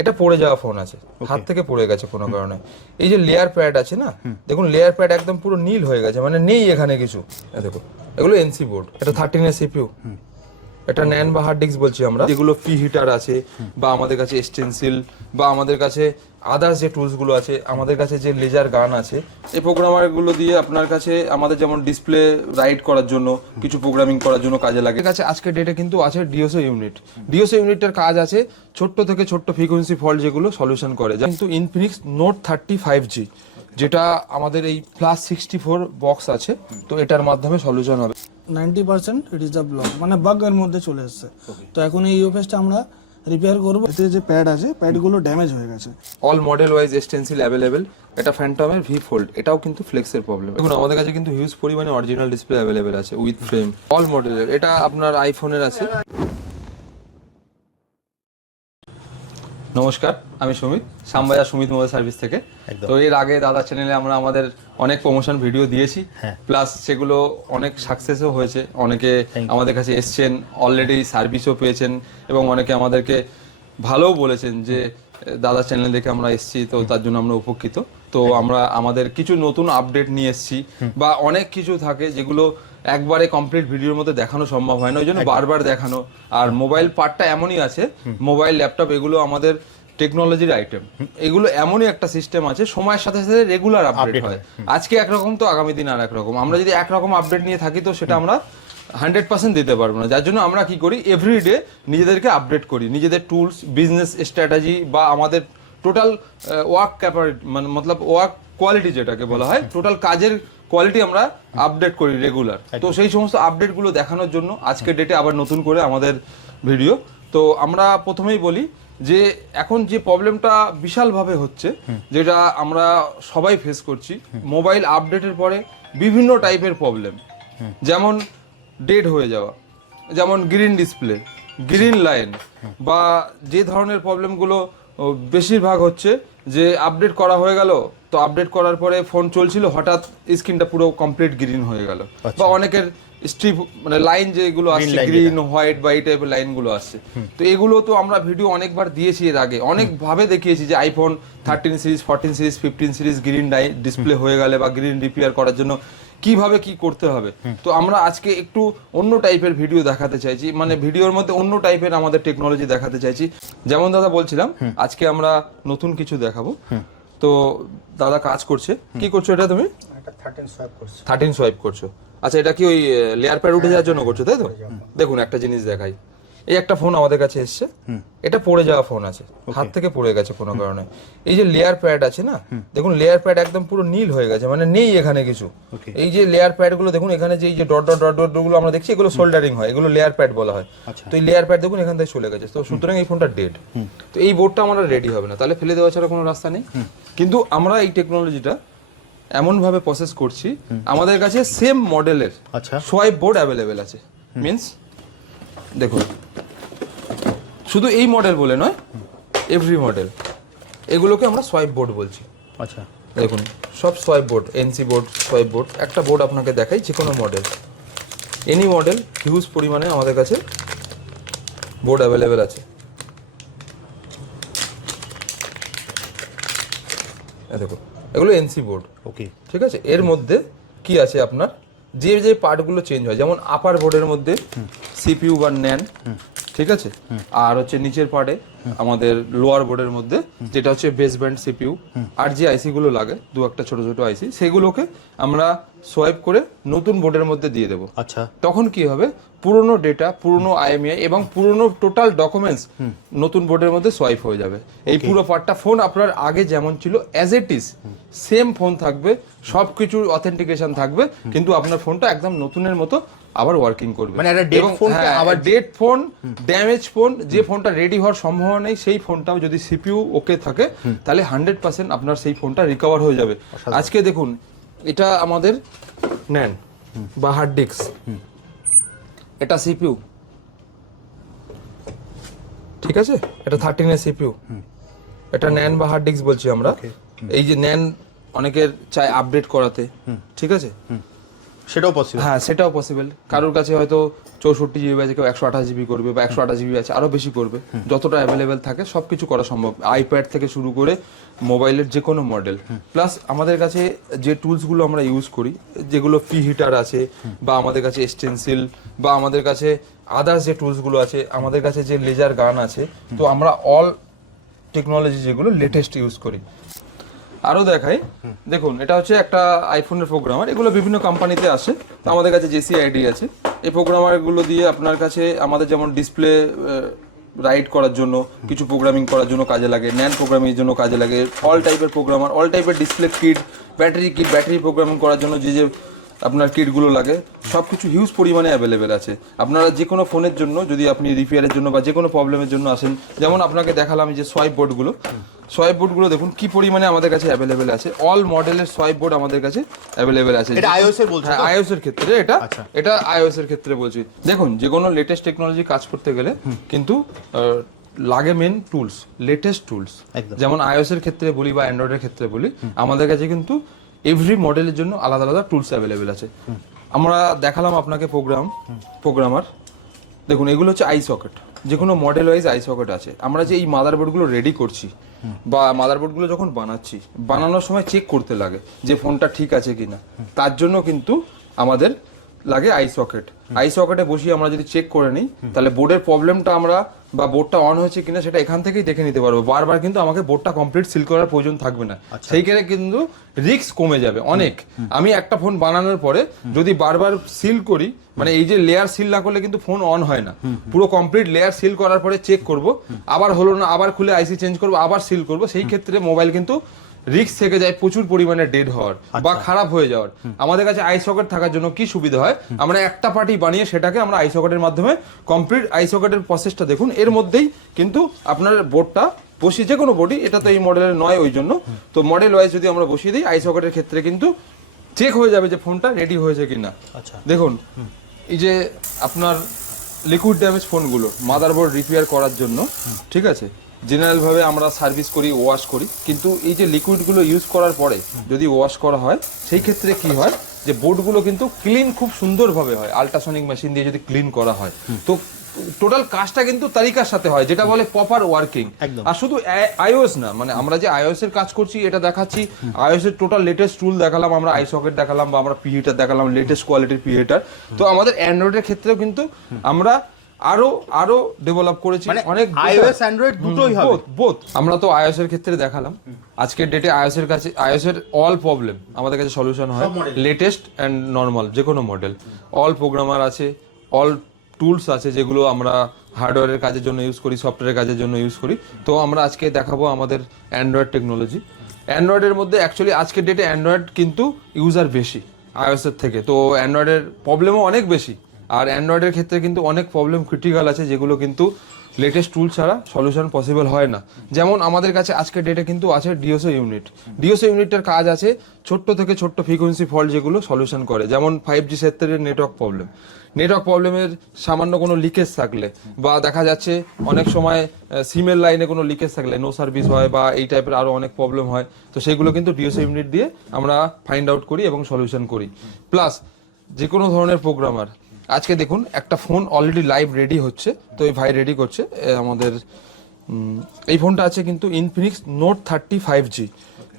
এটা পড়ে যাওয়া ফোন আছে। হাত থেকে পড়ে গেছে কোনো কারণে। এই যে লেয়ার প্যাড আছে না দেখুন লেয়ার প্যাড একদম পুরো নীল হয়ে গেছে মানে নেই এখানে কিছু। দেখো এগুলো এনসি বোর্ড এটা থার্টিন এর সিপিউ এটা ন্যান বা হার্ড ডিস্ক বলছি আমরা। যেগুলো ফি হিটার আছে বা আমাদের কাছে এক্সটেন্সিল বা আমাদের কাছে আদার্স যে টুলসগুলো আছে আমাদের কাছে যে লেজার গান আছে এই প্রোগ্রামারগুলো দিয়ে আপনার কাছে আমাদের যেমন ডিসপ্লে রাইড করার জন্য কিছু প্রোগ্রামিং করার জন্য কাজে লাগে। কাছে আজকে ডেটে কিন্তু আছে ডিওসো ইউনিট ডিওসো ইউনিটের কাজ আছে ছোট্ট থেকে ছোট্ট ফ্রিকোয়েন্সি ফল্ট যেগুলো সলিউশন করে। যা কিন্তু Infinix Note thirty five G যেটা আমাদের এই প্লাস সিক্সটি ফোর বক্স আছে তো এটার মাধ্যমে সলিউশন হবে। Ninety percent it is the block মানে বাগ এর মধ্যে চলে এসছে। তো এখন এই ইউএফএসটা আমরা রিপেয়ার করব। এতে যে প্যাড আছে প্যাডগুলো ড্যামেজ হয়ে গেছে। অল মডেল ওয়াইজ এক্সটেন্সিল অ্যাভেলেবেল এটা ফ্যান্টমের ভি ফোল্ড এটাও কিন্তু ফ্লেক্সের প্রবলেম দেখুন আমাদের কাছে কিন্তু হিউজ পরিমাণে অরিজিনাল ডিসপ্লে অ্যাভেলেবেল আছে উইথ ফ্রেম অল মডেলের এটা আপনার আইফোনের আছে। নমস্কার আমি সুমিত শ্যামবাজার সুমিত মোবাইল সার্ভিস থেকে। তো এর আগে দাদা চ্যানেলে আমরা আমাদের অনেক প্রমোশন ভিডিও দিয়েছি প্লাস সেগুলো অনেক সাকসেসও হয়েছে। অনেকে আমাদের কাছে এসছেন অলরেডি সার্ভিসও পেয়েছেন এবং অনেকে আমাদেরকে ভালোও বলেছেন যে দাদা চ্যানেল দেখে আমরা এসেছি তো তার জন্য আমরা উপকৃত। তো আমরা আমাদের কিছু নতুন আপডেট নিয়ে এসেছি বা অনেক কিছু থাকে যেগুলো একবারে কমপ্লিট ভিডিওর মধ্যে দেখানো সম্ভব হয় না ওই জন্য বারবার দেখানো। আর মোবাইল পার্টটা এমনই আছে মোবাইল ল্যাপটপ এগুলো আমাদের টেকনোলজির আইটেম এগুলো এমনই একটা সিস্টেম আছে সময়ের সাথে সাথে রেগুলার আপডেট হয়। আজকে একরকম তো আগামী দিন আর একরকম। আমরা যদি একরকম আপডেট নিয়ে থাকি তো সেটা আমরা হান্ড্রেড পার্সেন্ট দিতে পারব না। যার জন্য আমরা কি করি এভরিডে নিজেদেরকে আপডেট করি। নিজেদের টুলস বিজনেস স্ট্র্যাটেজি বা আমাদের টোটাল ওয়ার্ক ক্যাপারিটি মানে মতলব ওয়ার্ক কোয়ালিটি যেটাকে বলা হয় টোটাল কাজের কোয়ালিটি আমরা আপডেট করি রেগুলার তো সেই সমস্ত আপডেটগুলো দেখানোর জন্য আজকের ডেটে আবার নতুন করে আমাদের ভিডিও তো আমরা প্রথমেই বলি যে এখন যে প্রবলেমটা বিশালভাবে হচ্ছে যেটা আমরা সবাই ফেস করছি মোবাইল আপডেটের পরে বিভিন্ন টাইপের প্রবলেম যেমন ডেড হয়ে যাওয়া যেমন গ্রিন ডিসপ্লে গ্রিন লাইন বা যে ধরনের প্রবলেমগুলো বেশিরভাগ হচ্ছে যে আপডেট করা হয়ে গেল তো আপডেট করার পরে ফোন চলছিল হঠাৎ স্ক্রিনটা পুরো কমপ্লিট গ্রিন হয়ে গেল। বা অনেকের স্ট্রিপ মানে লাইন যেগুলো আসছে গ্রিন হোয়াইট বা এই টাইপের লাইনগুলো আসছে। তো এগুলো তো আমরা ভিডিও অনেকবার দিয়েছি এর আগে। অনেকভাবে দেখিয়েছি যে iPhone thirteen series fourteen series fifteen series green display হয়ে গেলে বা গ্রিন রিপেয়ার করার জন্য কীভাবে কি করতে হবে? তো আমরা আজকে একটু অন্য টাইপের ভিডিও দেখাতে চাইছি। মানে ভিডিওর মধ্যে অন্য টাইপের আমাদের টেকনোলজি দেখাতে চাইছি। যেমন দাদা বলছিলাম আজকে আমরা নতুন কিছু দেখাবো। তো দাদা কাজ করছে। কি করছ এটা তুমি? থার্টিন সোয়াইপ করছ। আচ্ছা এটা কি ওই লেয়ার প্যাড উঠে যাওয়ার জন্য করছ তাই তো? দেখুন একটা জিনিস দেখাই। এই একটা ফোন আমাদের কাছে এসছে। এটা পড়ে যাওয়া ফোন আছে। হাত থেকে পড়ে গেছে কোনো কারণে। এই যে লেয়ার প্যাড আছে না দেখুন লেয়ার প্যাড একদম পুরো নীল হয়ে গেছে মানে নেই এখানে কিছু। এই যে লেয়ার প্যাডগুলো দেখুন এখানে যে এই যে ডট ডট ডট ডটগুলো আমরা দেখছি এগুলো সোল্ডারিং হয় এগুলো লেয়ার প্যাড বলা হয়। তো এই লেয়ার প্যাড দেখুন এখান থেকে চলে গেছে। তো সুতরাং এই ফোনটা ডেড তো এই বোর্ডটা আমরা রেডি হবে না। তাহলে ফেলে দেওয়া ছাড়া কোনো রাস্তা নেই। কিন্তু আমরা এই টেকনোলজিটা এমন ভাবে প্রসেস করছি আমাদের কাছে সেম মডেলের আচ্ছা। সোয়াইপ বোর্ড অ্যাভেলেবেল আছে। মিন্স দেখুন শুধু এই মডেল বলে নয় এভরি মডেল এগুলোকে আমরা সোয়াইপ বোর্ড বলছি। আচ্ছা। দেখুন সব swipe board NC board swipe board একটা বোর্ড আপনাকে দেখাই যে কোনো মডেল এনি মডেল হিউজ পরিমাণে আমাদের কাছে বোর্ড অ্যাভেলেবেল আছে। দেখুন এগুলো এনসি বোর্ড ওকে ঠিক আছে? এর মধ্যে কি আছে আপনার? যে যে পার্টগুলো চেঞ্জ হয় যেমন আপার বোর্ডের মধ্যে সিপিইউ বা ন্যান ঠিক আছে? আর হচ্ছে নিচের পার্টে আমাদের লোয়ার বোর্ডের মধ্যে যেটা হচ্ছে বেস ব্যান্ড সিপিইউ আর যে আইসি গুলো লাগে দু একটা ছোট ছোট আইসি সেগুলোকে আমরা সোয়াইপ করে নতুন বোর্ডের মধ্যে দিয়ে দেবো। আচ্ছা। তখন কি হবে? পুরনো ডেটা পুরনো আইএমআই এবং পুরনো টোটাল ডকুমেন্টস নতুন বোর্ডের মধ্যে সোয়াইপ হয়ে যাবে। এই পুরো পার্টটা ফোন আপনার আগে যেমন ছিল as it is same phone থাকবে সব সবকিছুর অথেন্টিকেশন থাকবে কিন্তু আপনার ফোনটা একদম নতুনের মতো আবার ওয়ার্কিং করবে। মানে একটা phone কে হ্যাঁ, আবার- ডেড ফোন ড্যামেজ ফোন যে ফোনটা রেডি হওয়ার সম্ভাবনা নেই সেই ফোনটাও যদি সিপিইউ ওকে থাকে তাহলে হান্ড্রেড পার্সেন্ট আপনার সেই ফোনটা রিকভার হয়ে যাবে। আজকে দেখুন এটা আমাদের নেন বা হার্ড ডিস্ক এটা সিপিইউ ঠিক আছে? এটা থার্টিন এর সিপিইউ এটা ন্যান বা হার্ড ডিস্ক বলছি আমরা। এই যে ন্যান অনেকের চাই আপডেট করাতে। ঠিক আছে? সেটাও পসিবল হ্যাঁ সেটাও পসিবল কারোর কাছে হয়তো চৌষট্টি জিবি আছে কেউ একশো আঠাশ জিবি করবে বা একশো আঠাশ জিবি আছে আরও বেশি করবে। যতটা অ্যাভেলেবেল থাকে সবকিছু করা সম্ভব। আইপ্যাড থেকে শুরু করে মোবাইলের যে কোনো মডেল প্লাস আমাদের কাছে যে টুলসগুলো আমরা ইউজ করি যেগুলো ফি হিটার আছে বা আমাদের কাছে এক্সটেন্সিল বা আমাদের কাছে আদার্স যে টুলসগুলো আছে আমাদের কাছে যে লেজার গান আছে তো আমরা অল টেকনোলজি যেগুলো লেটেস্ট ইউজ করি। আরও দেখাই। দেখুন, এটা হচ্ছে একটা আইফোনের প্রোগ্রামার এগুলো বিভিন্ন কোম্পানিতে আসে। তো আমাদের কাছে জেসি আইডি আছে। এই প্রোগ্রামারগুলো দিয়ে আপনার কাছে আমাদের যেমন ডিসপ্লে রাইড করার জন্য, কিছু প্রোগ্রামিং করার জন্য কাজে লাগে ন্যান প্রোগ্রামিং জন্য কাজে লাগে অল টাইপের প্রোগ্রামার অল টাইপের display kit battery kit battery programming করার জন্য যে যে আপনার কিটগুলো লাগে সব কিছু হিউজ পরিমাণে অ্যাভেলেবেল আছে। আপনারা যে কোনো ফোনের জন্য যদি আপনি রিপেয়ারের জন্য বা যে কোনো প্রবলেমের জন্য আসেন যেমন আপনাকে দেখালাম যে সোয়াইপ বোর্ডগুলো সোয়াইপ বোর্ডগুলো দেখুন কি পরিমাণে আমাদের কাছে অ্যাভেলেবেল আছে। অল মডেলের সোয়াইপ বোর্ড আমাদের কাছে অ্যাভেলেবেল আছে। এটা এর বলছো? হ্যাঁ এর ক্ষেত্রে এটা আচ্ছা। এটা iOS এর ক্ষেত্রে বলছি। দেখুন যে কোনো লেটেস্ট টেকনোলজি কাজ করতে গেলে কিন্তু লাগে মেন টুলস লেটেস্ট টুলস যেমন iOS এর ক্ষেত্রে বলি বা অ্যান্ড্রয়েডের ক্ষেত্রে বলি আমাদের কাছে কিন্তু এভরি মডেলের জন্য আলাদা আলাদা টুলস অ্যাভেলেবেল আছে। আমরা দেখালাম আপনাকে প্রোগ্রাম প্রোগ্রামার দেখুন, এগুলো হচ্ছে আই সকেট যে কোনো মডেল ওয়াইজ আই সকেট আছে। আমরা যে এই মাদারবোর্ডগুলো রেডি করছি, বা মাদারবোর্ডগুলো যখন বানাচ্ছি, বানানোর সময় চেক করতে লাগে যে ফোনটা ঠিক আছে কিনা। তার জন্য কিন্তু আমাদের লাগে আই সকেট আই সকেটে বসিয়ে আমরা যদি চেক করে নিই, তাহলে বোর্ডের প্রবলেমটা আমরা বা বোর্ডটা অন হয়েছে কিনা সেটা এখান থেকেই দেখে নিতে পারব। বারবার কিন্তু আমাকে বোর্ডটা কমপ্লিট সিল করার প্রয়োজন থাকবে না। সেই ক্ষেত্রে কিন্তু রিস্ক কমে যাবে অনেক। আমি একটা ফোন বানানোর পরে যদি বারবার সিল করি মানে এই যে লেয়ার সিল না করলে কিন্তু ফোন অন হয় না। পুরো কমপ্লিট লেয়ার সিল করার পরে চেক করব। আবার হলো না আবার খুলে আইসি চেঞ্জ করব আবার সিল করব। সেই ক্ষেত্রে মোবাইল কিন্তু রিস্ক থেকে যায় প্রচুর পরিমাণে ডেড হওয়ার বা খারাপ হয়ে যাওয়ার। আমাদের কাছে আই সকেট থাকার জন্য কি সুবিধা হয়? আমরা একটা পার্টি বানিয়ে সেটাকে আমরা আই সকেটের মাধ্যমে কমপ্লিট আই সকেটের প্রসেসটা দেখুন। এর মধ্যেই কিন্তু আপনার বোর্ডটা বসিয়ে যে কোনো বডি এটা তো এই মডেলের নয় ওই জন্য। তো মডেল ওয়াইজ যদি আমরা বসিয়ে দিই আই সকেটের ক্ষেত্রে কিন্তু চেক হয়ে যাবে যে ফোনটা রেডি হয়েছে কিনা। আচ্ছা। দেখুন এই যে আপনার লিকুইড ড্যামেজ ফোনগুলো মাদারবোর্ড রিপেয়ার করার জন্য ঠিক আছে? জেনারেল ভাবে আমরা সার্ভিস করি ওয়াশ করি। কিন্তু এই যে লিকুইডগুলো ইউজ করার পরে যদি ওয়াশ করা হয় সেই ক্ষেত্রে কি হয় যে বোর্ডগুলো কিন্তু ক্লিন খুব সুন্দরভাবে হয়। আল্ট্রাসনিক মেশিন দিয়ে যদি ক্লিন করা হয়। তো টোটাল কাজটা কিন্তু তালিকার সাথে হয় যেটা বলে প্রপার ওয়ার্কিং। আর শুধু আইওএস না মানে আমরা যে আইওএস এর কাজ করছি এটা দেখাচ্ছি। আইওএস এর টোটাল লেটেস্ট টুল দেখালাম আমরা আই সকেট দেখালাম বা আমরা পিহিটার দেখালাম লেটেস্ট কোয়ালিটির পিহিটার তো আমাদের অ্যান্ড্রয়েডের ক্ষেত্রেও কিন্তু আমরা আরও আরও ডেভেলপ করেছি মানে অনেক iOS, Android দুটোই হবে? বোথ আমরা তো আইওএস এর ক্ষেত্রে দেখালাম। আজকের ডেটে আইওএস এর কাছে আইওএস এর অল প্রবলেম আমাদের কাছে সলিউশন হয়। লেটেস্ট অ্যান্ড নর্মাল যে কোনো মডেল অল প্রোগ্রামার আছে অল টুলস আছে যেগুলো আমরা হার্ডওয়্যারের কাজের জন্য ইউজ করি সফটওয়্যারের কাজের জন্য ইউজ করি। তো আমরা আজকে দেখাবো আমাদের অ্যান্ড্রয়েড টেকনোলজি অ্যান্ড্রয়েডের মধ্যে অ্যাকচুয়ালি আজকের ডেটে অ্যান্ড্রয়েড কিন্তু ইউজার বেশি আইওএস এর থেকে। তো অ্যান্ড্রয়েডের প্রবলেমও অনেক বেশি। আর অ্যান্ড্রয়েডের ক্ষেত্রে কিন্তু অনেক প্রবলেম ক্রিটিক্যাল আছে, যেগুলো কিন্তু লেটেস্ট টুল ছাড়া সলিউশন পসিবল হয় না। যেমন আমাদের কাছে আজকের ডেটে কিন্তু আছে ডিওসো ইউনিট ডিওসো ইউনিটের কাজ আছে ছোট্ট থেকে ছোট্ট ফ্রিকোয়েন্সি ফল্ট যেগুলো সলিউশন করে, যেমন ফাইভ জি ক্ষেত্রে নেটওয়ার্ক প্রবলেম নেটওয়ার্ক প্রবলেমের সামান্য কোনো লিকেজ থাকলে বা দেখা যাচ্ছে অনেক সময় সিমের লাইনে কোনো লিকেজ থাকলে নো সার্ভিস হয় বা এই টাইপের আরও অনেক প্রবলেম হয়, তো সেগুলো কিন্তু ডিওসো ইউনিট দিয়ে আমরা ফাইন্ড আউট করি এবং সলিউশন করি। প্লাস যে কোনো ধরনের প্রোগ্রামার আজকে দেখুন একটা ফোন অলরেডি লাইভ রেডি হচ্ছে। তো এই ভাই রেডি করছে আমাদের এই ফোনটা আছে কিন্তু Infinix note thirty five G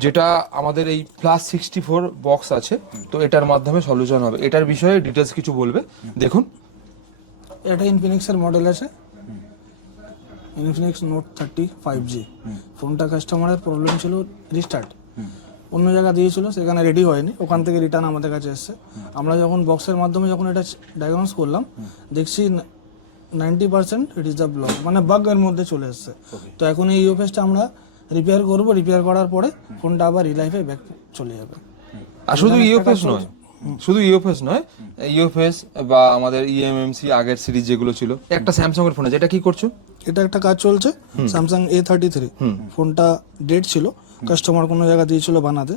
যেটা আমাদের এই প্লাস সিক্সটি ফোর বক্স আছে। তো এটার মাধ্যমে সলিউশন হবে। এটার বিষয়ে ডিটেলস কিছু বলবে? দেখুন। এটা ইনফিনিক্সের মডেল আছে। Infinix note thirty five G ফোনটা কাস্টমারের প্রবলেম ছিল রিস্টার্ট অন্য জায়গা দিয়েছিল সেখানে রেডি হয়নি। ওখান থেকে রিটার্ন আমাদের কাছে এসছে। আমরা যখন বক্সের মাধ্যমে যখন এটা ডায়াগনোস করলাম দেখছি ninety percent it is the block মানে বাগ এর মধ্যে চলে এসছে। তো এখন এই ইউএফএসটা আমরা রিপেয়ার করব। রিপেয়ার করার পরে ফোনটা আবার রিলাইফে ব্যাক চলে যাবে। আর শুধু ইউএফএস নয় শুধু ইউএফএস নয় ইউএফএস বা আমাদের E ইএমএমসি আগের সিরিজ যেগুলো ছিল একটা স্যামসাং এর ফোন আছে। এটা কি করছ? এটা একটা কাজ চলছে স্যামসাং এ থার্টি থ্রি ফোনটা ডেট ছিল। কাস্টমার কোনো জায়গা দিয়েছিল বানাতে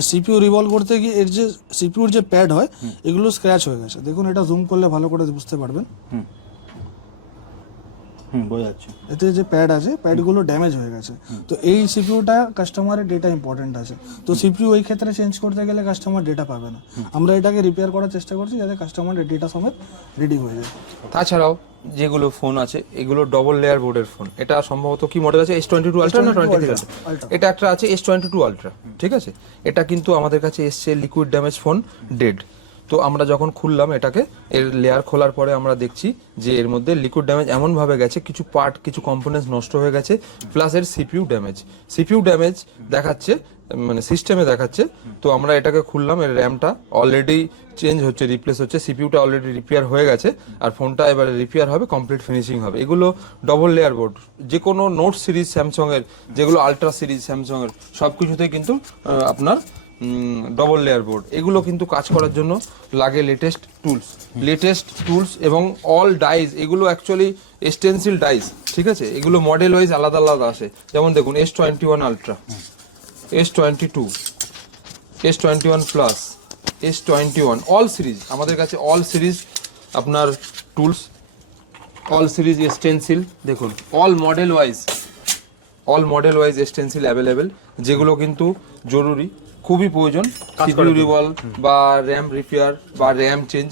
সিপিউ রিভলভ করতে গিয়ে এর যে সিপিউর যে প্যাড হয় এগুলো স্ক্র্যাচ হয়ে গেছে। দেখুন এটা জুম করলে ভালো করে বুঝতে পারবেন। হুম। বোঝা যাচ্ছে। এতে যে প্যাড আছে প্যাডগুলো ড্যামেজ হয়ে গেছে। তো এই সিপিইউটা কাস্টমারের ডেটা ইম্পর্টেন্ট আছে। তো সিপিইউ এই ক্ষেত্রে চেঞ্জ করতে গেলে কাস্টমার ডেটা পাবে না। আমরা এটাকে রিপেয়ার করার চেষ্টা করছি যাতে কাস্টমারের ডেটা সমেত রেডি হয়ে যায়। তাছাড়াও যেগুলো ফোন আছে এগুলো ডবল লেয়ার বোর্ডের ফোন এটা সম্ভবত কি মডেল আছে? এস টোয়েন্টি টু আলট্রা না টোয়েন্টি থ্রি এটা একটা আছে এস টোয়েন্টি টু আলট্রা ঠিক আছে? এটা কিন্তু আমাদের কাছে এসছে লিকুইড ড্যামেজ ফোন ডেড তো আমরা যখন খুললাম এটাকে এর লেয়ার খোলার পরে আমরা দেখছি যে এর মধ্যে লিকুইড ড্যামেজ এমনভাবে গেছে কিছু পার্ট কিছু কম্পোনেন্টস নষ্ট হয়ে গেছে প্লাস এর সিপিইউ ড্যামেজ সিপিইউ ড্যামেজ দেখাচ্ছে মানে সিস্টেমে দেখাচ্ছে। তো আমরা এটাকে খুললাম, এর র্যামটা অলরেডি চেঞ্জ হচ্ছে রিপ্লেস হচ্ছে সিপিউটা অলরেডি রিপেয়ার হয়ে গেছে, আর ফোনটা এবারে রিপেয়ার হবে কমপ্লিট ফিনিশিং হবে। এগুলো ডবল লেয়ার বোর্ড যে কোনো নোট সিরিজ স্যামসং এর যেগুলো আলট্রা সিরিজ স্যামসং এর সব কিছুতেই কিন্তু আপনার ডবল লেয়ার বোর্ড এগুলো কিন্তু কাজ করার জন্য লাগে লেটেস্ট টুলস লেটেস্ট টুলস এবং অল ডাইস এগুলো অ্যাকচুয়ালি এক্সটেন্সিল ডাইস ঠিক আছে? এগুলো মডেল ওয়াইজ আলাদা আলাদা আসে। যেমন দেখুন S twenty one ultra S twenty two S twenty one plus S twenty one all series আমাদের কাছে অল সিরিজ আপনার টুলস অল সিরিজ এক্সটেন্সিল দেখুন all model wise all model wise এক্সটেন্সিল available যেগুলো কিন্তু জরুরি খুবই প্রয়োজন সিপিইউ রিভল বা র্যাম রিপেয়ার বা র্যাম চেঞ্জ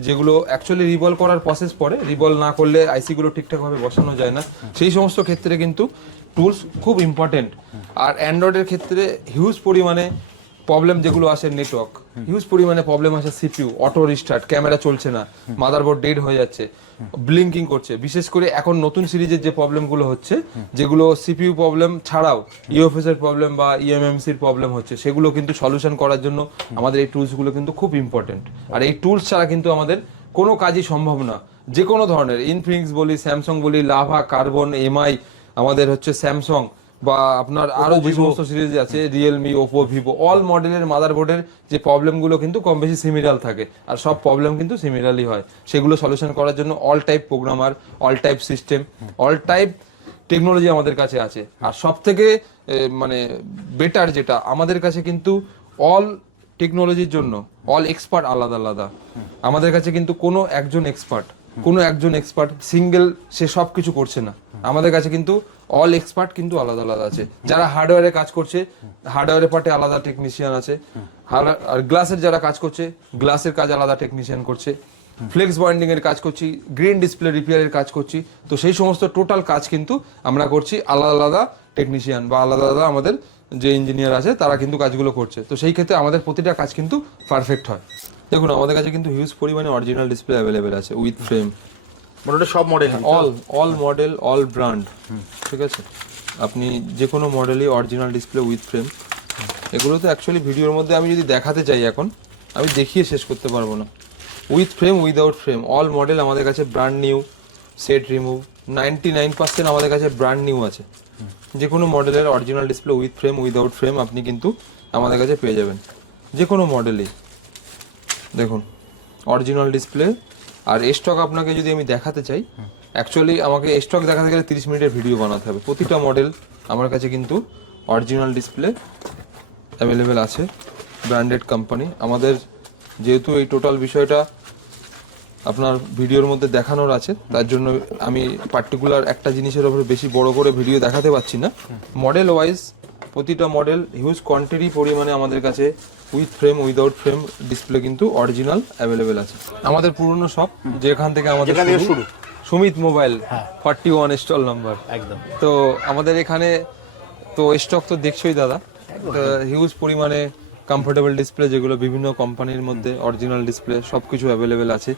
যেগুলো অ্যাকচুয়ালি রিভল করার প্রসেস পরে রিভল না করলে আইসি গুলো ঠিকঠাকভাবে বসানো যায় না। সেই সমস্ত ক্ষেত্রে কিন্তু টুলস খুব ইম্পর্টেন্ট আর অ্যান্ড্রয়েডের ক্ষেত্রে হিউজ পরিমাণে প্রবলেম যেগুলো আসে নেটওয়ার্ক হিউজ পরিমাণে প্রবলেম আসে সিপিইউ অটো রিস্টার্ট ক্যামেরা চলছে না মাদারবোর্ড ডেড হয়ে যাচ্ছে ব্লিঙ্কিং করছে। বিশেষ করে এখন নতুন সিরিজের যে প্রবলেমগুলো হচ্ছে, যেগুলো সিপিইউ প্রবলেম ছাড়াও ইউএফএস এর প্রবলেম বা E ইএমএমসির প্রবলেম হচ্ছে, সেগুলো কিন্তু সলিউশন করার জন্য আমাদের এই টুলসগুলো কিন্তু খুব ইম্পর্টেন্ট আর এই টুলস ছাড়া কিন্তু আমাদের কোনো কাজই সম্ভব না। যে কোনো ধরনের ইনফিনিক্স বলি স্যামসাং বলি লাভা কার্বন এমআই আমাদের হচ্ছে স্যামসং বা আপনার আরও যে সমস্ত সিরিজ আছে রিয়েলমি ওপো ভিভো অল মডেলের মাদারবোর্ডের যে প্রবলেমগুলো কিন্তু কম বেশি সিমিলার থাকে। আর সব প্রবলেম কিন্তু সিমিলারই হয়। সেগুলো সলিউশন করার জন্য all type programmer all type system all type technology আমাদের কাছে আছে। আর সব থেকে মানে বেটার যেটা আমাদের কাছে কিন্তু অল টেকনোলজির জন্য অল এক্সপার্ট আলাদা আলাদা। আমাদের কাছে কিন্তু কোনো একজন এক্সপার্ট কোনো একজন এক্সপার্ট সিঙ্গেল সে সব কিছু করছে না। আমাদের কাছে কিন্তু অল এক্সপার্ট কিন্তু আলাদা আলাদা আছে। যারা হার্ডওয়্যারে কাজ করছে হার্ডওয়্যারের পার্টে আলাদা টেকনিশিয়ান আছে। আর গ্লাসের যারা কাজ করছে গ্লাসের কাজ আলাদা টেকনিশিয়ান করছে। ফ্লেক্স বাইন্ডিং এর কাজ করছি গ্রিন ডিসপ্লে রিপেয়ারের কাজ করছি। তো সেই সমস্ত টোটাল কাজ কিন্তু আমরা করছি আলাদা আলাদা টেকনিশিয়ান বা আলাদা আলাদা আমাদের যে ইঞ্জিনিয়ার আছে, তারা কিন্তু কাজগুলো করছে। তো সেই ক্ষেত্রে আমাদের প্রতিটা কাজ কিন্তু পারফেক্ট হয়। দেখুন আমাদের কাছে কিন্তু হিউজ পরিমাণে অরিজিনাল ডিসপ্লে অ্যাভেলেবেল আছে উইথ ফ্রেম মোটামুটি সব model all all model all brand ঠিক আছে? আপনি যে কোনো মডেলই অরিজিনাল ডিসপ্লে উইথ ফ্রেম এগুলো তো অ্যাকচুয়ালি ভিডিওর মধ্যে আমি যদি দেখাতে চাই এখন আমি দেখিয়ে শেষ করতে পারব না। With frame without frame all model আমাদের কাছে brand new set remove ninety nine percent আমাদের কাছে ব্র্যান্ড নিউ আছে। যে কোনো মডেলের original display with frame without frame আপনি কিন্তু আমাদের কাছে পেয়ে যাবেন। যে কোনো মডেলই দেখুন অরিজিনাল ডিসপ্লে আর স্টক আপনাকে যদি আমি দেখাতে চাই অ্যাকচুয়ালি আমাকে স্টক দেখাতে গেলে তিরিশ মিনিটের ভিডিও বানাতে হবে। প্রতিটা মডেল আমার কাছে কিন্তু অরিজিনাল ডিসপ্লে অ্যাভেলেবেল আছে ব্র্যান্ডেড কোম্পানি আমাদের যেহেতু এই টোটাল বিষয়টা আপনার ভিডিওর মধ্যে দেখানোর আছে তার জন্য আমি পার্টিকুলার একটা জিনিসের উপরে বেশি বড় করে ভিডিও দেখাতে পারছি না। মডেল ওয়াইজ প্রতিটা মডেল হিউজ কোয়ান্টিটি পরিমাণে আমাদের কাছে with frame without frame display কিন্তু অরিজিনাল অ্যাভেলেবেল আছে। আমাদের পুরনো শপ যেখান থেকে আমাদের শুরু। Sumit mobile forty one stall number একদম। তো আমাদের এখানে তো স্টক তো দেখছোই দাদা। হিউজ পরিমাণে কমফোর্টেবল ডিসপ্লে যেগুলো বিভিন্ন কোম্পানির মধ্যে অরিজিনাল ডিসপ্লে সব কিছু অ্যাভেলেবেল আছে।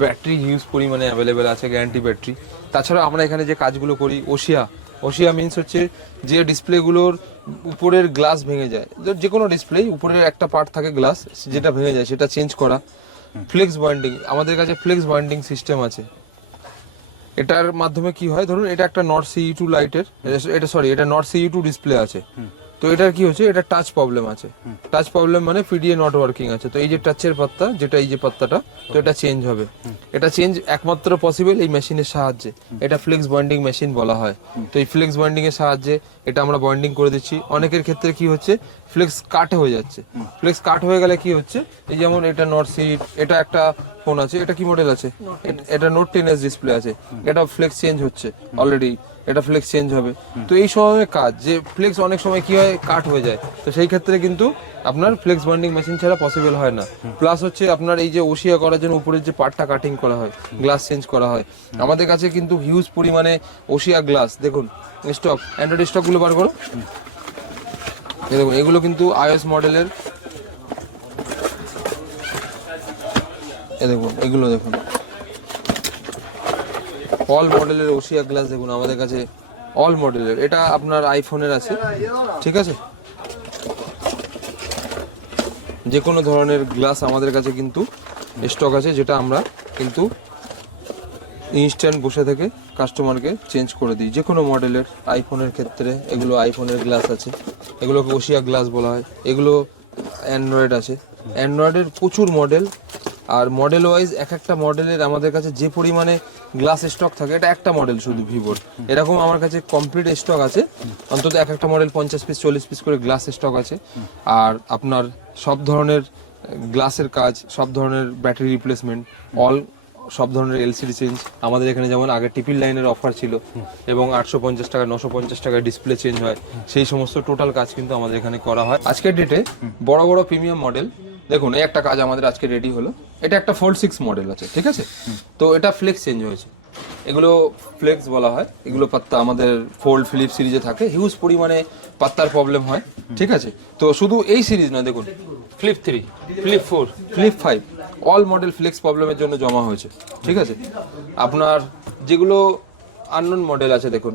ব্যাটারি হিউজ পরিমাণে অ্যাভেলেবেল আছে গ্যারান্টি ব্যাটারি তাছাড়া আমরা এখানে যে কাজগুলো করি ওশিয়া ওশিয়া মিনস হচ্ছে যে ডিসপ্লেগুলোর উপরের গ্লাস ভেঙে যায়। যে কোনো ডিসপ্লে উপরের একটা পার্ট থাকে গ্লাস যেটা ভেঙে যায়, সেটা চেঞ্জ করা। ফ্লেক্স বাইন্ডিং আমাদের কাছে ফ্লেক্স বাইন্ডিং সিস্টেম আছে। এটার মাধ্যমে কি হয়? ধরুন, এটা একটা নট সিই টু লাইটের এটা সরি এটা নট সিই টু ডিসপ্লে আছে। তো এটার কি হচ্ছে? এটা টাচ প্রবলেম আছে। টাচ প্রবলেম মানে পিডিএ নট ওয়ার্কিং আছে। তো এই যে টাচের পাত্তা যেটা এই যে পাত্তাটা তো এটা চেঞ্জ হবে। এটা চেঞ্জ একমাত্র পসিবল এই মেশিনের সাহায্যে। এটা ফ্লেক্স বন্ডিং মেশিন বলা হয়। তো এই ফ্লেক্স বন্ডিং এর সাহায্যে এটা আমরা বন্ডিং করে দিচ্ছি। অনেকের ক্ষেত্রে কি হচ্ছে? ফ্লেক্স কাট হয়ে যাচ্ছে। ফ্লেক্স কাট হয়ে গেলে কি হচ্ছে? এই যেমন এটা নট সিট এটা একটা ফোন আছে। এটা কি মডেল আছে? এট- এটা নোট টেন এস ডিসপ্লে আছে এটা ফ্লেক্স চেঞ্জ হচ্ছে অলরেডি এটা ফ্লেক্স চেঞ্জ হবে। তো এই সময় কাজ, যে ফ্লেক্স অনেক সময় কি হয় কাট হয়ে যায়। তো সেই ক্ষেত্রে কিন্তু আপনার ফ্লেক্স বার্নিং মেশিন ছাড়া পসিবল হয় না। প্লাস হচ্ছে আপনার এই যে ওশিয়া করার জন্য উপরের যে পার্টটা কাটিং করা হয় গ্লাস চেঞ্জ করা হয়। আমাদের কাছে কিন্তু হিউজ পরিমাণে ওশিয়া গ্লাস দেখুন স্টক অ্যান্ড্রয়েড স্টকগুলো বার করো দেখুন, এগুলো কিন্তু আইএস মডেলের দেখুন, এগুলো দেখুন। অল মডেলের ওশিয়া গ্লাস দেখুন, আমাদের কাছে অল মডেলের এটা আপনার আইফোনের আছে, ঠিক আছে? যে কোনো ধরনের গ্লাস আমাদের কাছে কিন্তু স্টক আছে, যেটা আমরা কিন্তু ইনস্ট্যান্ট বসে থেকে কাস্টমারকে চেঞ্জ করে দিই। যে কোনো মডেলের আইফোনের ক্ষেত্রে, এগুলো আইফোনের গ্লাস আছে। এগুলোকে ওশিয়া গ্লাস বলা হয়। এগুলো অ্যান্ড্রয়েড আছে। অ্যান্ড্রয়েডের প্রচুর মডেল আর মডেল ওয়াইজ এক একটা মডেলের আমাদের কাছে যে পরিমাণে গ্লাস স্টক থাকে, এটা একটা মডেল শুধু ভিভোর এরকম আমার কাছে কমপ্লিট স্টক আছে। অন্তত এক একটা মডেল পঞ্চাশ পিস চল্লিশ পিস করে গ্লাস স্টক আছে। আর আপনার সব ধরনের গ্লাসের কাজ, সব ধরনের ব্যাটারি রিপ্লেসমেন্ট অল সব ধরনের এলসিডি চেঞ্জ আমাদের এখানে যেমন আগে টিপিল লাইনের অফার ছিল এবং আটশো পঞ্চাশ টাকা, নশো পঞ্চাশ টাকা ডিসপ্লে চেঞ্জ হয়। সেই সমস্ত টোটাল কাজ কিন্তু আমাদের এখানে করা হয়। আজকের ডেটে বড় বড় প্রিমিয়াম মডেল দেখুন, এই একটা কাজ আমাদের আজকে রেডি হলো। এটা একটা ফোল্ড সিক্স মডেল আছে, ঠিক আছে? তো এটা ফ্লেক্স চেঞ্জ হয়েছে। এগুলো ফ্লেক্স বলা হয়। এগুলো পাত্তা আমাদের ফোল্ড ফিলিপ সিরিজে থাকে। হিউজ পরিমাণে পাত্তার প্রবলেম হয়, ঠিক আছে? তো শুধু এই সিরিজ না দেখুন flip three flip four flip five all model flex প্রবলেমের জন্য জমা হয়েছে, ঠিক আছে? আপনার যেগুলো আননোন মডেল আছে, দেখুন।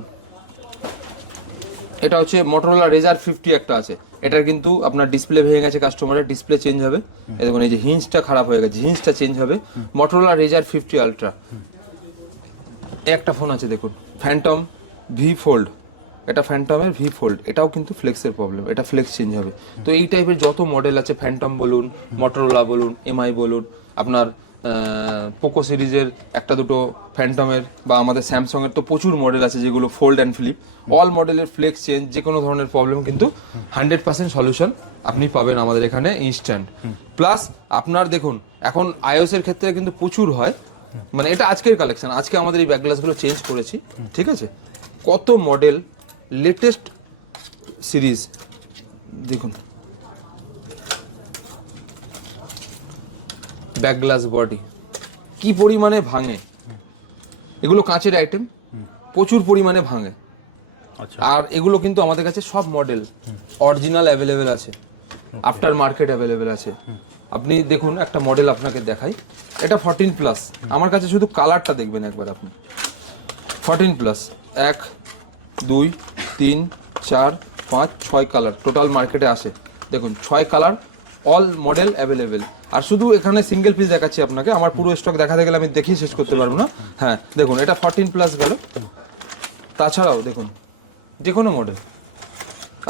এটা হচ্ছে মোটরোলা রেজার ফিফটি একটা আছে। এটার কিন্তু আপনার ডিসপ্লে ভেঙে গেছে কাস্টমারের ডিসপ্লে চেঞ্জ হবে। দেখুন, এই যে হিঞ্জটা খারাপ হয়ে গেছে হিঞ্জটা চেঞ্জ হবে। মোটরোলা রেজার ফিফটি আলট্রা একটা ফোন আছে, দেখুন ফ্যান্টম ভি ফোল্ড এটা ফ্যান্টমের ভি ফোল্ড এটাও কিন্তু ফ্লেক্সের প্রবলেম এটা ফ্লেক্স চেঞ্জ হবে। তো এই টাইপের যত মডেল আছে ফ্যান্টম বলুন মটোরোলা বলুন এমআই বলুন আপনার পোকো সিরিজের একটা দুটো ফ্যান্টমের বা আমাদের স্যামসং এর তো প্রচুর মডেল আছে যেগুলো ফোল্ড অ্যান্ড ফ্লিপ অল মডেলের ফ্লেক্স চেঞ্জ যে কোনো ধরনের প্রবলেম কিন্তু হান্ড্রেড পার্সেন্ট সলিউশন আপনি পাবেন আমাদের এখানে ইনস্ট্যান্ট প্লাস আপনার দেখুন, এখন আইওস এর ক্ষেত্রে কিন্তু প্রচুর হয়। মানে এটা আজকের কালেকশন আজকে আমাদের এই ব্যাক গ্লাসগুলো চেঞ্জ করেছি, ঠিক আছে? কত মডেল লেটেস্ট সিরিজ দেখুন ব্যাক গ্লাস বডি। কি পরিমাণে ভাঙে? এগুলো কাঁচের আইটেম প্রচুর পরিমাণে ভাঙে। আচ্ছা। আর এগুলো কিন্তু আমাদের কাছে সব মডেল অরিজিনাল অ্যাভেলেবেল আছে। আফটার মার্কেট অ্যাভেলেবেল আছে। আপনি দেখুন একটা মডেল আপনাকে দেখাই। এটা ফর্টিন প্লাস আমার কাছে শুধু কালারটা দেখবেন একবার আপনি। ফর্টিন প্লাস এক দুই তিন চার পাঁচ ছয় কালার টোটাল মার্কেটে আসে। দেখুন ছয় কালার অল মডেল অ্যাভেলেবেল আর শুধু এখানে সিঙ্গেল পিস দেখাচ্ছি আপনাকে। আমার পুরো স্টক দেখাতে গেলে আমি দেখিয়ে শেষ করতে পারব না। হ্যাঁ দেখুন, এটা ফর্টিন প্লাস গেল। তাছাড়াও দেখুন, যে কোনো মডেল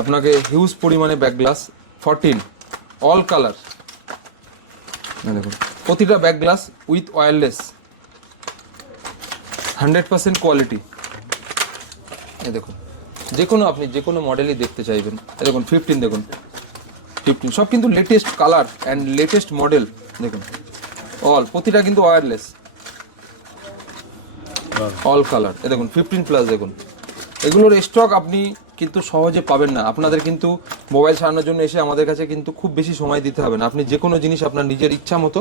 আপনাকে হিউজ পরিমাণে back glass fourteen all colour দেখুন, প্রতিটা back glass with wireless hundred percent quality দেখুন, যে কোনো আপনি যে কোনো মডেলই দেখতে চাইবেন। দেখুন ফিফটিন দেখুন। ফিফটিন সব কিন্তু latest colour and latest model দেখুন। অল প্রতিটা কিন্তু ওয়্যারলেস অল কালার এ দেখুন ফিফটিন প্লাস দেখুন। এগুলোর স্টক আপনি কিন্তু সহজে পাবেন না। আপনাদের কিন্তু মোবাইল সারানোর জন্য এসে আমাদের কাছে কিন্তু খুব বেশি সময় দিতে হবে না। আপনি যে কোনো জিনিস আপনার নিজের ইচ্ছা মতো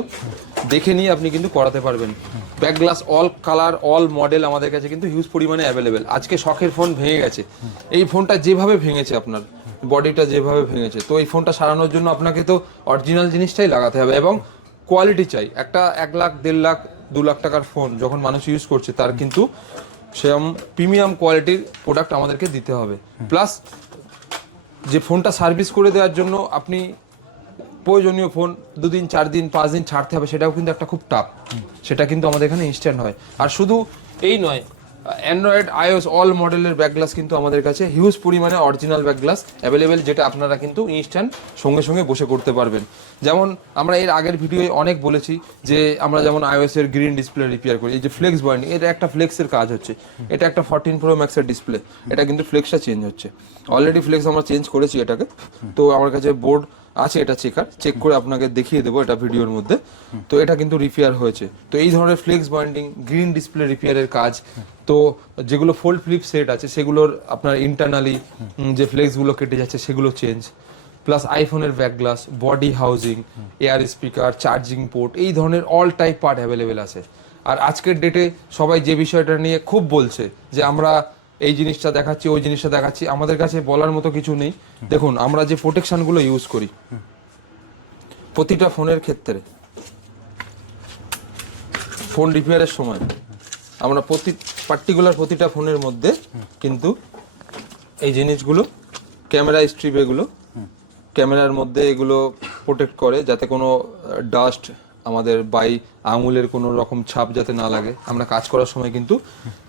দেখে নিয়ে আপনি কিন্তু করাতে পারবেন। Back glass all colour all model আমাদের কাছে কিন্তু হিউজ পরিমাণে অ্যাভেলেবেল আজকে শখের ফোন ভেঙে গেছে। এই ফোনটা যেভাবে ভেঙেছে আপনার বডিটা যেভাবে ভেঙেছে। তো এই ফোনটা সারানোর জন্য আপনাকে তো অরিজিনাল জিনিসটাই লাগাতে হবে এবং কোয়ালিটি চাই। একটা এক লাখ, দেড় লাখ, দু লাখ টাকার ফোন যখন মানুষ ইউজ করছে, তার কিন্তু সেরকম প্রিমিয়াম কোয়ালিটির প্রোডাক্ট আমাদেরকে দিতে হবে। প্লাস যে ফোনটা সার্ভিস করে দেওয়ার জন্য আপনি প্রয়োজনীয় ফোন দুদিন, চার দিন, পাঁচ দিন ছাড়তে হবে, সেটাও কিন্তু একটা খুব টাফ সেটা কিন্তু আমাদের এখানে ইনস্ট্যান্ট হয়। আর শুধু এই নয় অ্যান্ড্রয়েড আইওস অল মডেলের ব্যাক গ্লাস কিন্তু আমাদের কাছে হিউজ পরিমাণে অরিজিনাল ব্যাক গ্লাস অ্যাভেলেবেল যেটা আপনারা কিন্তু ইনস্ট্যান্ট সঙ্গে সঙ্গে বসে করতে পারবেন। যেমন আমরা এর আগের ভিডিওয়ে অনেক বলেছি যে আমরা যেমন আইওএস এর গ্রিন ডিসপ্লে রিপেয়ার করি, এই যে ফ্লেক্স বয়েন্ট এটা একটা ফ্লেক্সের কাজ হচ্ছে। এটা একটা ফোরটিন প্রো ম্যাক্সের ডিসপ্লে এটা কিন্তু ফ্লেক্সটা চেঞ্জ হচ্ছে। অলরেডি ফ্লেক্স আমরা চেঞ্জ করেছি এটাকে। তো আমার কাছে বোর্ড আছে এটা চেকার চেক করে আপনাকে দেখিয়ে দেবো এটা ভিডিওর মধ্যে। তো এটা কিন্তু রিপেয়ার হয়েছে। তো এই ধরনের ফ্লেক্স বাইন্ডিং গ্রিন ডিসপ্লে রিপেয়ারের কাজ, তো যেগুলো ফোল্ড ফ্লিপ সেট আছে, সেগুলোর আপনার ইন্টারনালি যে ফ্লেক্সগুলো কেটে যাচ্ছে, সেগুলো চেঞ্জ প্লাস আইফোনের back glass body housing air speaker charging port এই ধরনের অল টাইপ পার্ট অ্যাভেলেবেল আছে। আর আজকের ডেটে সবাই যে বিষয়টা নিয়ে খুব বলছে, যে আমরা এই জিনিসটা দেখাচ্ছি, ওই জিনিসটা দেখাচ্ছি। আমাদের কাছে বলার মতো কিছু নেই। দেখুন, আমরা যে প্রোটেকশনগুলো ইউজ করি, প্রতিটা ফোনের ক্ষেত্রে ফোন রিপেয়ারের সময়, আমরা প্রতি পার্টিকুলার প্রতিটা ফোনের মধ্যে কিন্তু এই জিনিসগুলো ক্যামেরা স্ট্রিপ এগুলো ক্যামেরার মধ্যে এগুলো প্রোটেক্ট করে, যাতে কোনো ডাস্ট আমাদের বাই আঙুলের কোনো রকম ছাপ যাতে না লাগে। আমরা কাজ করার সময় কিন্তু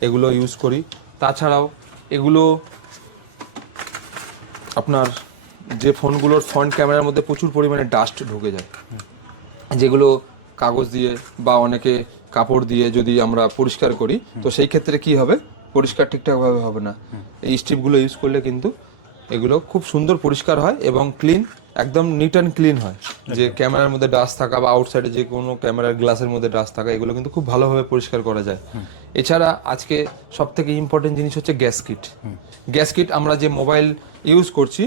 এগুলো ইউজ করি। তাছাড়াও এগুলো আপনার যে ফোনগুলোর ফ্রন্ট ক্যামেরার মধ্যে প্রচুর পরিমাণে ডাস্ট ঢুকে যায়। যেগুলো কাগজ দিয়ে বা অনেকে কাপড় দিয়ে যদি আমরা পরিষ্কার করি, তো সেই ক্ষেত্রে কি হবে? পরিষ্কার ঠিকঠাকভাবে হবে না। এই স্ট্রিপগুলো ইউজ করলে কিন্তু এগুলো খুব সুন্দর পরিষ্কার হয় এবং ক্লিন একদম নিট অ্যান্ড ক্লিন হয়। যে ক্যামেরার মধ্যে ডাস্ট থাকা বা আউটসাইডে যে কোনো ক্যামেরার গ্লাসের মধ্যে ডাস্ট থাকা এগুলো কিন্তু খুব ভালোভাবে পরিষ্কার করা যায়। এছাড়া আজকে সব থেকে ইম্পর্টেন্ট জিনিস হচ্ছে গ্যাস কিট গ্যাস কিট আমরা যে মোবাইল ইউজ করছি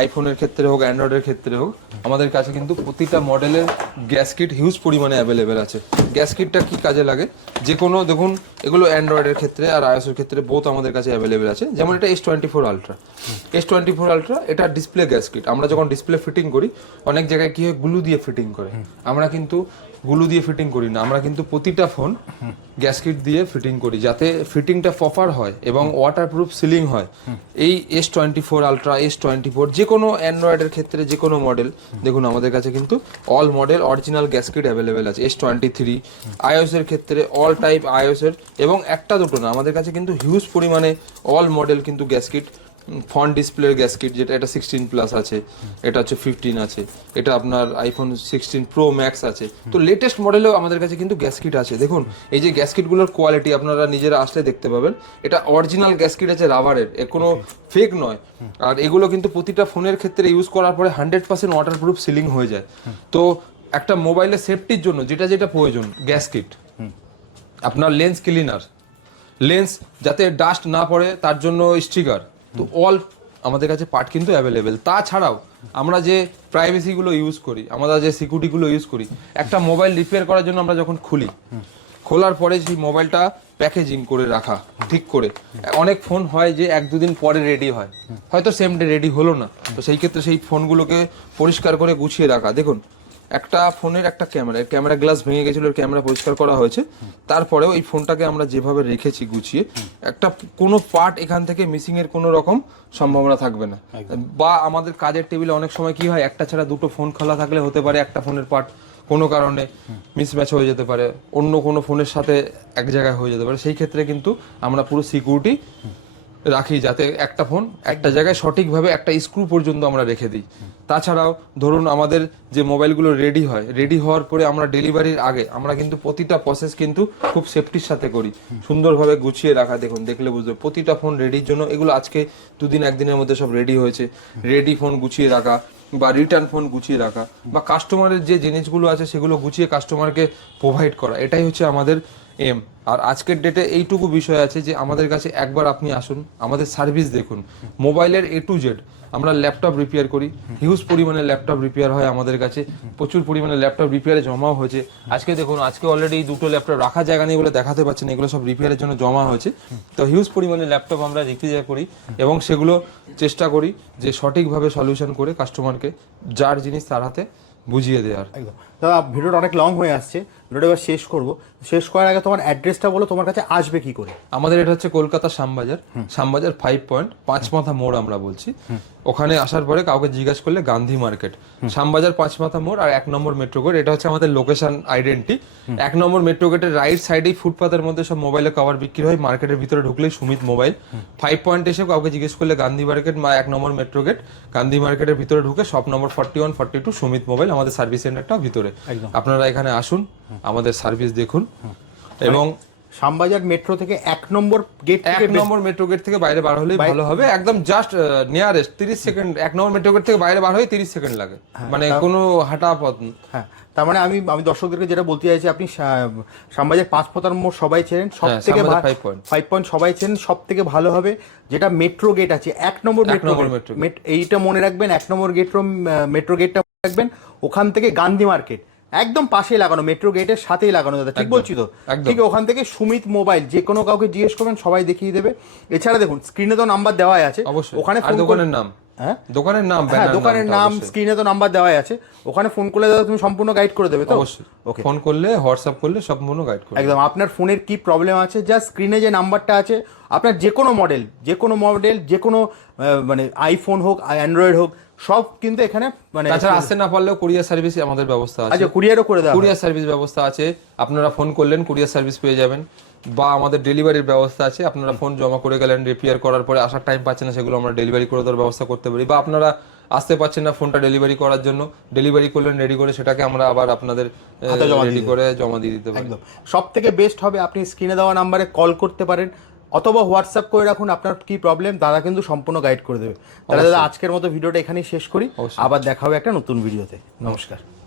আইফোনের ক্ষেত্রে হোক অ্যান্ড্রয়েডের ক্ষেত্রে হোক আমাদের কাছে কিন্তু প্রতিটা মডেলের গ্যাস কিট হিউজ পরিমাণে অ্যাভেলেবেল আছে। গ্যাস কিটটা কি কাজে লাগে? যে কোনো দেখুন এগুলো অ্যান্ড্রয়েডের ক্ষেত্রে আর আয়সের ক্ষেত্রে বোথ আমাদের কাছে অ্যাভেলেবেল আছে। যেমন এটা S twenty four ultra S twenty four ultra এটা ডিসপ্লে গ্যাস কিট আমরা যখন ডিসপ্লে ফিটিং করি অনেক জায়গায় কি হয় গ্লু দিয়ে ফিটিং করে। আমরা কিন্তু গ্লু দিয়ে ফিটিং করি না। আমরা কিন্তু প্রতিটা ফোন গ্যাসকিট দিয়ে ফিটিং করি যাতে ফিটিংটা প্রপার হয় এবং ওয়াটারপ্রুফ সিলিং হয়। এই S twenty four ultra S twenty four যে কোনো অ্যান্ড্রয়েডের ক্ষেত্রে যে কোনো মডেল দেখুন আমাদের কাছে কিন্তু all model original gasket available আছে এস টোয়েন্টি থ্রি আইওএস এর ক্ষেত্রে অল টাইপ আইওএস এর এবং একটা দুটো না আমাদের কাছে কিন্তু হিউজ পরিমাণে অল মডেল কিন্তু গ্যাস ফ্রন্ট ডিসপ্লের গ্যাস কিট যেটা এটা সিক্সটিন প্লাস আছে এটা হচ্ছে ফিফটিন আছে এটা আপনার আইফোন সিক্সটিন প্রো ম্যাক্স আছে। তো লেটেস্ট মডেলেও আমাদের কাছে কিন্তু গ্যাসকিট আছে। দেখুন এই যে গ্যাসকিটগুলোর কোয়ালিটি আপনারা নিজেরা আসলে দেখতে পাবেন এটা অরিজিনাল গ্যাসকিট আছে রাবারের এর কোনো ফেক নয়। আর এগুলো কিন্তু প্রতিটা ফোনের ক্ষেত্রে ইউজ করার পরে হান্ড্রেড পার্সেন্ট ওয়াটারপ্রুফ সিলিং হয়ে যায়। তো একটা মোবাইলের সেফটির জন্য যেটা যেটা প্রয়োজন গ্যাসকিট। আপনার লেন্স ক্লিনার লেন্স যাতে ডাস্ট না পড়ে তার জন্য স্টিকার তো অল আমাদের কাছে পার্ট কিন্তু অ্যাভেলেবেল তাছাড়াও, আমরা যে প্রাইভেসিগুলো ইউজ করি, আমরা যে সিকিউরিটিগুলো ইউজ করি, একটা মোবাইল রিপেয়ার করার জন্য আমরা যখন খুলি, খোলার পরে সেই মোবাইলটা প্যাকেজিং করে রাখা, ঠিক করে। অনেক ফোন হয় যে এক দুদিন পরে রেডি হয়। হয়তো সেম ডে রেডি হলো না। তো সেই ক্ষেত্রে সেই ফোনগুলোকে পরিষ্কার করে গুছিয়ে রাখা। দেখুন একটা ফোনের একটা ক্যামেরা ক্যামেরা গ্লাস ভেঙে গেছিল ক্যামেরা পরিষ্কার করা হয়েছে। তারপরেও এই ফোনটাকে আমরা যেভাবে রেখেছি গুছিয়ে একটা কোনো পার্ট এখান থেকে মিসিং এর কোনো রকম সম্ভাবনা থাকবে না। বা আমাদের কাজের টেবিলে অনেক সময় কি হয় একটা ছাড়া দুটো ফোন খোলা থাকলে হতে পারে একটা ফোনের পার্ট কোনো কারণে মিসম্যাচ হয়ে যেতে পারে অন্য কোনো ফোনের সাথে এক জায়গায় হয়ে যেতে পারে। সেই ক্ষেত্রে কিন্তু আমরা পুরো সিকিউরিটি রাখি যাতে একটা ফোন একটা জায়গায় সঠিকভাবে একটা স্ক্রু পর্যন্ত আমরা রেখে দিই। তাছাড়াও ধরুন আমাদের যে মোবাইলগুলো রেডি হয় রেডি হওয়ার পরে আমরা ডেলিভারির আগে আমরা কিন্তু প্রতিটা প্রসেস কিন্তু খুব সেফটির সাথে করি। সুন্দরভাবে গুছিয়ে রাখা দেখুন দেখলে বুঝবে প্রতিটা ফোন রেডির জন্য এগুলো আজকে দুদিন একদিনের মধ্যে সব রেডি হয়েছে। রেডি ফোন গুছিয়ে রাখা বা রিটার্ন ফোন গুছিয়ে রাখা বা কাস্টমারের যে জিনিসগুলো আছে সেগুলো গুছিয়ে কাস্টমারকে প্রোভাইড করা। এটাই হচ্ছে আমাদের এম। আর আজকের ডেটে এইটুকু বিষয় আছে যে আমাদের কাছে একবার আপনি আসুন, আমাদের সার্ভিস দেখুন। মোবাইলের এ টু জেড আমরা ল্যাপটপ রিপেয়ার করি। হিউজ পরিমাণে ল্যাপটপ রিপেয়ার হয় আমাদের কাছে। প্রচুর পরিমাণে ল্যাপটপ রিপেয়ারে জমাও হয়েছে। আজকে দেখুন, আজকে অলরেডি দুটো ল্যাপটপ রাখা জায়গা নেই বলে দেখাতে পাচ্ছেন এগুলো সব রিপেয়ারের জন্য জমা হয়েছে। তো হিউজ পরিমাণে ল্যাপটপ আমরা রিপেয়ার করি এবং সেগুলো চেষ্টা করি যে সঠিকভাবে সলিউশন করে কাস্টমারকে যার জিনিস তার হাতে বুঝিয়ে দেওয়ার। একদম। দাদা ভিডিওটা অনেক লং হয়ে আসছে। ভিডিওটা এবার শেষ করব। শেষ করার আগে তোমার অ্যাড্রেসটা বলো তোমার কাছে আসবে কি করে? আমাদের এটা হচ্ছে কলকাতা শ্যামবাজার। শ্যামবাজার ফাইভ পয়েন্ট পাঁচ মাথা মোড় আমরা বলছি। ওখানে আসার পরে কাউকে জিজ্ঞাসা করলে গান্ধী মার্কেট। শ্যামবাজার পাঁচ মাথা মোড় আর এক নম্বর মেট্রো গেট এটা হচ্ছে আমাদের লোকেশন আইডেন্টি এক নম্বর মেট্রো গেটের রাইট সাইডেই ফুটপাতের মধ্যে সব মোবাইলের কভার বিক্রি হয়। মার্কেটের ভিতরে ঢুকলেই সুমিত মোবাইল ফাইভ পয়েন্ট এসে কাউকে জিজ্ঞেস করলে গান্ধী মার্কেট বা এক নম্বর মেট্রো গেট গান্ধী মার্কেটের ভিতরে ঢুকে shop number forty one forty two Sumit mobile আমাদের সার্ভিস সেন্টারটা ভিতরে। আপনারা এখানে আসুন আমাদের সার্ভিস দেখুন। এবং শ্যামবাজার মেট্রো থেকে এক নম্বর গেট এক নম্বর মেট্রো গেট থেকে বাইরে বার হলেই ভালো হবে। একদম জাস্ট নিয়ারেস্ট তিরিশ সেকেন্ড এক নম্বর মেট্রো গেট থেকে বাইরে বার হয়ে তিরিশ সেকেন্ড লাগে। মানে কোনো হাঁটা পথ হ্যাঁ তার মানে আমি আমি দর্শকদেরকে যেটা বলতে চাইছি আপনি শা- শ্যামবাজার পাঁচ পতার মোড় সবাই চেনেন সব হ্যাঁ, থেকে ফাইভ পয়েন্ট সবাই চেনেন সব থেকে ভালো হবে যেটা মেট্রো গেট আছে এক নম্বর মেট্রো এইটা মনে রাখবেন এক নম্বর গেট মেট্রো গেটটা রাখবেন ওখান থেকে গান্ধী মার্কেট একদম পাশেই লাগানো মেট্রো গেটের সাথেই লাগানো দাদা ঠিক বলছি তো? ঠিক ওখান থেকে সুমিত মোবাইল যে কোনো কাউকে জিজ্ঞেস করবেন সবাই দেখিয়ে দেবে। এছাড়া দেখুন স্ক্রিনে তো নাম্বার দেওয়াই আছে। ওখানে ফোন দোকানের নাম? হ্যাঁ? দোকানের নাম হ্যাঁ দোকানের নাম স্ক্রিনে তো নাম্বার দেওয়াই আছে। ওখানে ফোন করলে দাদা তুমি সম্পূর্ণ গাইড করে দেবে তো? অবশ্যই। ওকে ফোন করলে হোয়াটসঅ্যাপ করলে সম্পূর্ণ গাইড করবে একদম। আপনার ফোনের কি প্রবলেম আছে? জাস্ট স্ক্রিনে যে নাম্বারটা আছে আপনার যে কোনো মডেল যে কোনো মডেল যে কোনো মানে আইফোন হোক অ্যান্ড্রয়েড হোক সব কিন্তু এখানে মানে তাছাড়া আসতে না পারলেও কুরিয়ার সার্ভিস আমাদের ব্যবস্থা আছে। আচ্ছা কুরিয়ারও করে দেওয়া কুরিয়ার সার্ভিস ব্যবস্থা আছে। আপনারা ফোন করলেন কুরিয়ার সার্ভিস পেয়ে যাবেন। বা আমাদের ডেলিভারির ব্যবস্থা আছে আপনারা ফোন জমা করে গেলেন রিপেয়ার করার পরে আসার টাইম পাচ্ছেন না সেগুলো আমরা ডেলিভারি করে দেওয়ার ব্যবস্থা করতে পারি। বা আপনারা আসতে পারছেন না ফোনটা ডেলিভারি করার জন্য ডেলিভারি করলেন রেডি করে সেটাকে আমরা আবার আপনাদের জমা দিয়ে রেডি করে জমা দিয়ে দিতে পারি। একদম। সব থেকে বেস্ট হবে আপনি স্ক্রিনে দেওয়া নাম্বারে কল করতে পারেন অথবা হোয়াটসঅ্যাপ করে রাখুন আপনার কি প্রবলেম দাদা কিন্তু সম্পূর্ণ গাইড করে দেবে। তাহলে দাদা আজকের মতো ভিডিওটা এখানেই শেষ করি। আবার দেখা হবে একটা নতুন ভিডিওতে নমস্কার।